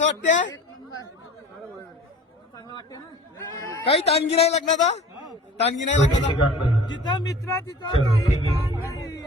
कसं वाटते? काही ताणगी नाही लागणार आता? ताणगी नाही लागणार जिथं मित्र तिथं काही ताण नाही.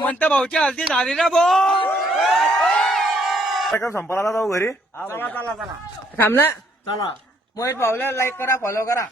म्हणता भाऊची हल्दी झाली ना भाऊ संपाला जाऊ घरी. चला थांब ना. चला मोहित भाऊला लाईक करा, फॉलो करा.